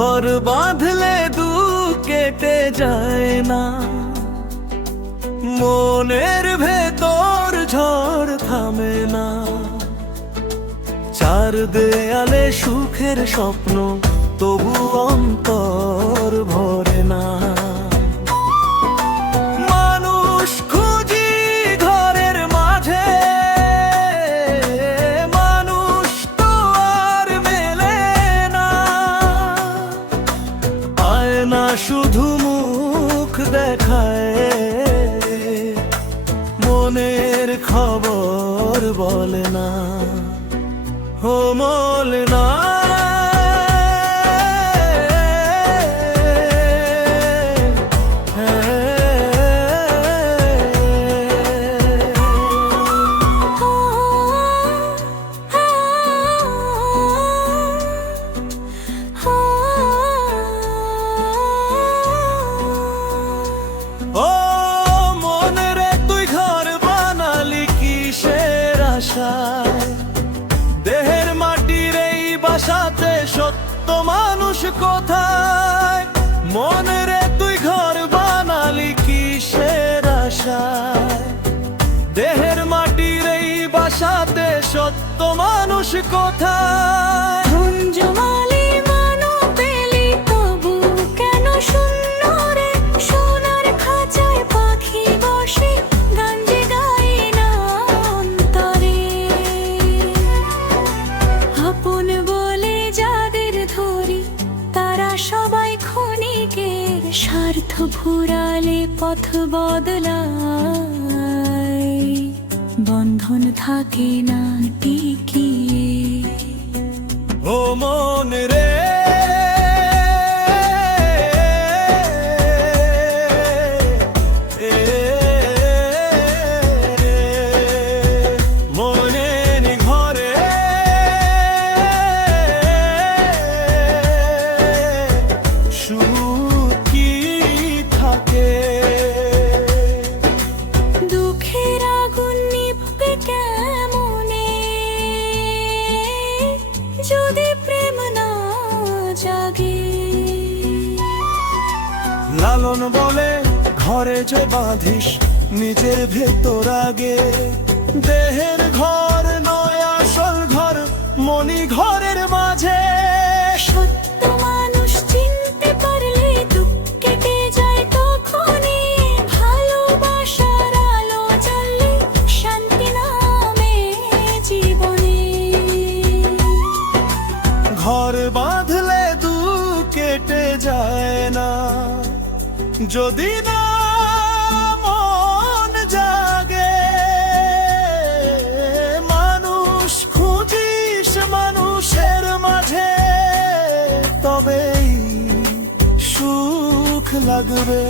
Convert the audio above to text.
ঘর বাঁধলে দুঃখ কেটে যায় না, মনের ভেতর ঝড় থামে না। চার দেয়ালে সুখের স্বপ্ন, তবু অন্তর ভরে না। মানুষ খুঁজি ঘরের মাঝে, মানুষ তো আর মেলে না। আয়না শুধু মুখ দেখায়, মনের খবর বলে না। ও বলে না। ও মনে রে, তুই ঘর বানালি কিসের আশায়? দেহের মাটির এই বাসাতে সত্য মানুষ কোথায়? মনে রে, তুই ঘর বানালি কিসের আশায়? দেহের মাটির এই বাসাতে সত্য মানুষ কোথায়? স্বার্থ ফুরালে পথ বদলায়, বন্ধন থাকে না টিকিয়ে। ও মন রে, যদি প্রেম না জাগে। লালন বলে ঘরে যে বাঁধিস নিজের ভেতর আগে। দেহের ঘর নয় আসল ঘর, মনি ঘরের মাঝে। সত্য মানুষ চিনতে পারলে দুঃখ কেটে যায় তখনই। ভালোবাসার আলো জ্বললে শান্তি নামে জীবনে। ঘর বাঁধলে দুঃখ কেটে যায় না, যদি না মন জাগে। মানুষ খুঁজিস মানুষের মাঝে, তবেই সুখ লাগবে।